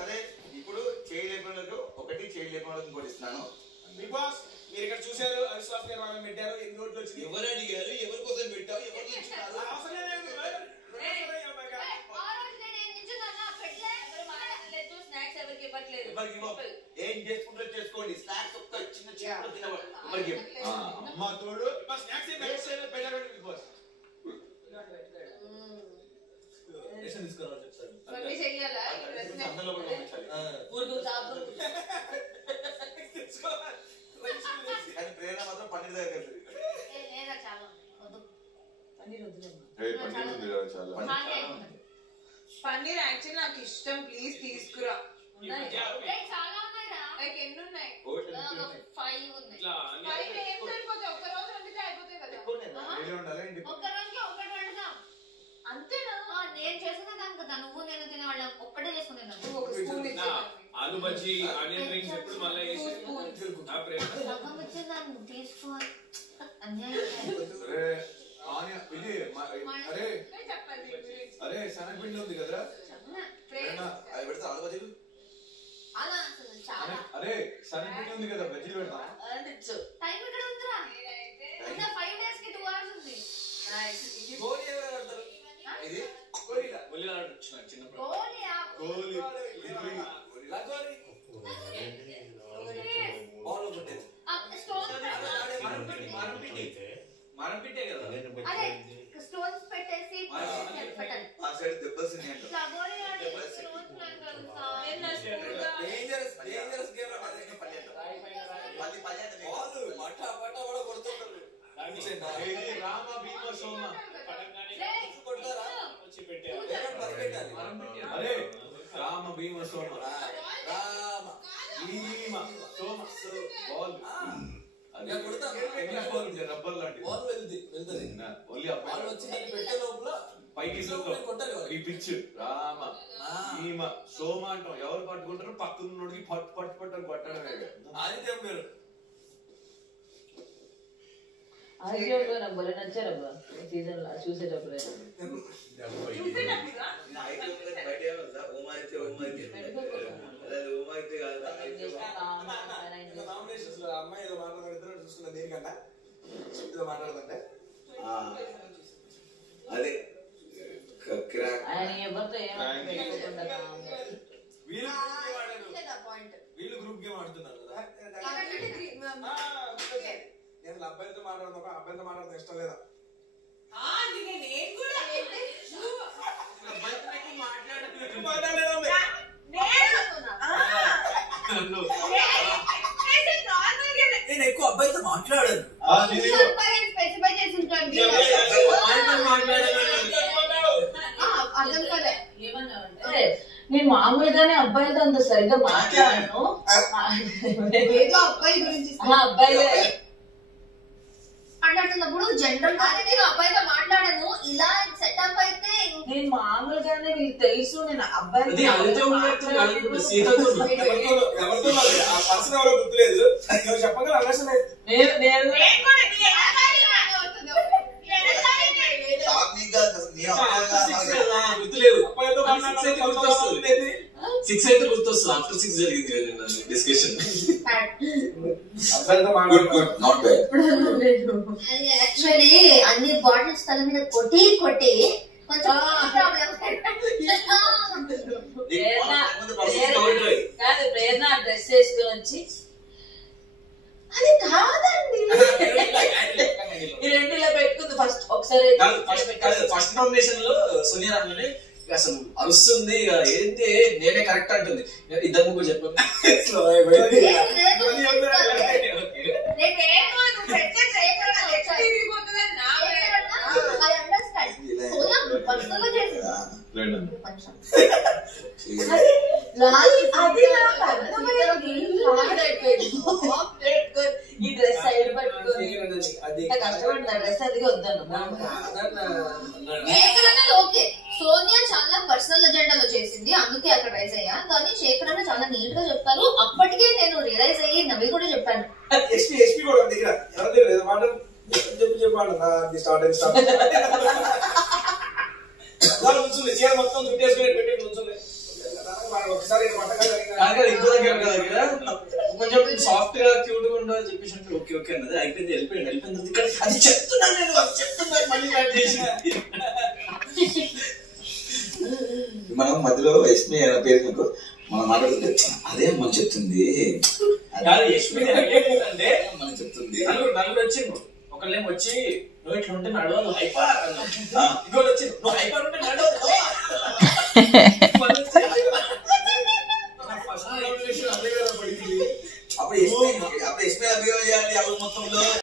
సరే ఇప్పుడు చేయలేపడానికి ఒకటి చేయలేపడానికి ఇంకోటి ఇస్తున్నాను. బిగ్ బాస్ మీరు ఇక్కడ చూసారు అవిశ్వాస నిర్మాణం పెట్టారు, ఎన్ని ఓట్లు వచ్చింది, ఎవరు అడిగారు, ఎవరి కోసం పెట్టావు, ఎవరు తెచ్చుకున్నారు? ఏం చేసుకుంటారో చేసుకోండి. స్నాక్స్ ఒక్క చిన్న చిన్న తినవాలి. అమ్మ తోడు స్నాక్స్ ప్రేరణ మాత్రం పన్నీర్ దగ్గర పన్నీర్ యాక్చువల్లీ నాకు ఇష్టం, ప్లీజ్ తీసుకురా. ఎన్నున్నాయి? 5 ఉన్నాయి. 5 ఏం సరిపోతాయి? ఒక్క రోజు వండితే అయిపోతాయి కదా. అంతేనా? నేను చేసుకునే దానికి కదా, నువ్వు నేను తినేవాళ్ళం ఒక్కటే చేసుకునే దాన్ని. ఒక స్పూన్ ఇచ్చి ఆలు బజ్జీ ఆనియన్ రింగ్స్ ఎప్పుడు మళ్ళీ తీసుకోవాలి. అరే శనగపిండి ఉంది కదరా, అది పెడతా ఆలు బజ్జీలు. అలా అసలు చాలా అరే శనగపిండి ఉంది కదా, బజ్జీలు పెడతాం. టైం ఇక్కడ ఉందిరా, 5 days కి 2 hours ఉంది. ఇది స్టోన్స్ పెట్టేసి అరే రామ భీమ సోమ రామ భీమ సోమ బాల్ రబ్బర్ లాంటి పైకి ఈ పిచ్ రామ భీమ సోమ అంటాం. ఎవరు పట్టుకుంటారో పక్కనోడికి పట్టు పట్టు పట్టు పట్టడమే. ఆదిత్యం గారు నాకు భలే నచ్చారబ్బా సీజన్ చూసేటప్పుడు. అమ్మాయి ఏదో మాట్లాడుతున్నా చూసుకున్నా, దేనికన్నా ఏదో మాట్లాడుతుంటే అదే ఆయన ఎవరితో ఏమనుకుంటున్నా వీళ్ళు గ్రూప్ గేమ్ ఆడుతున్నారు కదా. నేను అబ్బాయిలతో మాట్లాడుతున్నా, అబ్బాయిలతో మాట్లాడడం ఇష్టం లేదా? నేను ఎక్కువ అబ్బాయితో మాట్లాడాను. నేను మామూలుగానే అబ్బాయితో అంత సరిగ్గా మాట్లాడాను. అబ్బాయిలే మాట్లాడుతున్నప్పుడు జనరల్ గా నేను అబ్బాయితో మాట్లాడాను. ఇలా సెటప్ అయితే నేను మామూలుగానే వీళ్ళు తెలుసు. నేను అబ్బాయి గుర్తులేదు చెప్పగా గుర్తులేదు. 6 అయితే గుర్తొస్తుంది. ఆఫ్టర్ 6 జరిగింది డిస్కషన్. యాక్చువల్లీ అన్ని బాటిల్స్ తల మీద కొట్టి కొట్టి కొంచెం ప్రేరణ డ్రెస్ వేసుకుని వచ్చి అది కాదండి ఈ రెండులో పెట్టుకుంది. ఫస్ట్ ఒకసారి ఫస్ట్ నామినేషన్ లో సోనియా రామని అసలు అరుస్తుంది, ఏంటి నేనే కరెక్ట్ అంటుంది. ఇద్దరు ముగ్గురు చెప్పండి. ఈ డ్రెస్ సైడ్ పట్టుకొని కష్టపడుతుంది. డ్రెస్ అది వద్దను. ఓకే, సోనియా చాలా పర్సనల్ అజెండాలో చేసింది, అందుకే అక్కడ రైజ్ అయ్యా. కానీ శేఖర్ అన్న చాలా నీట్ గా చెప్తారు. అప్పటికే నేను రియలైజ్ అయ్యి నవ్వి కూడా చెప్పాను. ఎస్పీ కూడా దగ్గర ఎవరి దగ్గర మాట చెప్పి చెప్పాడు. స్టార్ట్ కూర్చుంది చీర మొత్తం చుట్టేసుకుని పెట్టి కూర్చుంది ఒకసారి ఇంకో దగ్గర కొంచెం సాఫ్ట్ గా క్యూట్ గా ఉండదు చెప్పేసి ఓకే ఓకే అన్నది అయిపోయింది వెళ్ళిపోయిన అది చెప్తున్నాను నేను అది చెప్తున్నాను మళ్ళీ మనం మధ్యలో యశ్మి పేరు మనం మాట్లాడుతుంటే అదే మనం చెప్తుంది అంటే మనం చెప్తుంది నలుగురు వచ్చిండు ఒకళ్ళేమో వచ్చి నువ్వు ఇట్లా ఉంటే నడవాలి ఇంకోటి వచ్చి